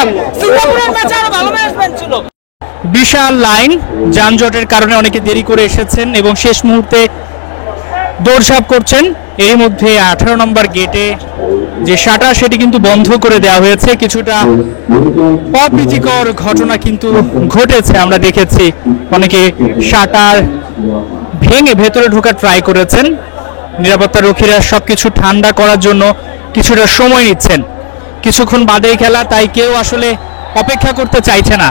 গেলাম। সিঙ্গাপুরের ম্যাচে আরো ভালো ম্যানেজমেন্ট ছিল। বিশাল লাইন, যানজটের কারণে অনেকে দেরি করে এসেছেন এবং শেষ মুহূর্তে দৌড়ঝাঁপ করছেন। এর মধ্যে 18 নম্বর গেটে যে শাটার সেটি কিন্তু বন্ধ করে দেওয়া হয়েছে। কিছুটা অপ্রীতিকর ঘটনা কিন্তু ঘটেছে, আমরা দেখেছি অনেকে শাটার ভেঙে ভেতরে ঢোকার ট্রাই করেছেন। নিরাপত্তা রক্ষীরা সবকিছু ঠান্ডা করার জন্য কিছুটা সময় নিচ্ছেন। কিছুক্ষণ বাদেই খেলা, তাই কেউ আসলে অপেক্ষা করতে চাইছে না।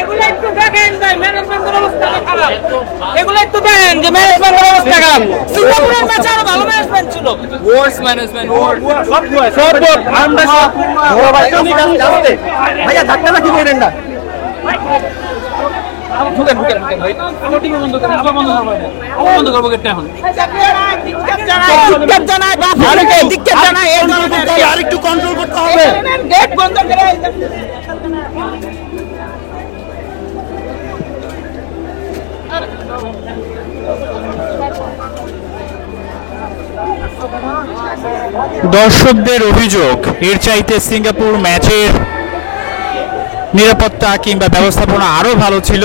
এগুলো একটু দেখেন ভাই, ম্যানেজমেন্টের অবস্থা খারাপ। এগুলো একটু দেখেন যে ম্যানেজমেন্টের অবস্থা খারাপ। সিঙ্গাপুরের ম্যাচে আরো ভালো ম্যানেজমেন্ট ছিল। ওয়ার্স ম্যানেজমেন্ট, আমরা সব ভাইয়া ধাক্কা না কি করেন না। ঢুকেন ভাই। আমার টিভি বন্ধ করেন, আবার বন্ধ করবো। আবার বন্ধ করবো গেটটা এখন। দিক্কত জানাই বা দিক্কত জানাই, এই ধরনের আরেকটু কন্ট্রোল করতে হবে। গেট বন্ধ করে দর্শকদের অভিযোগ, এর চাইতে সিঙ্গাপুর ম্যাচের নিরাপত্তা কিংবা ব্যবস্থাপনা আরো ভালো ছিল।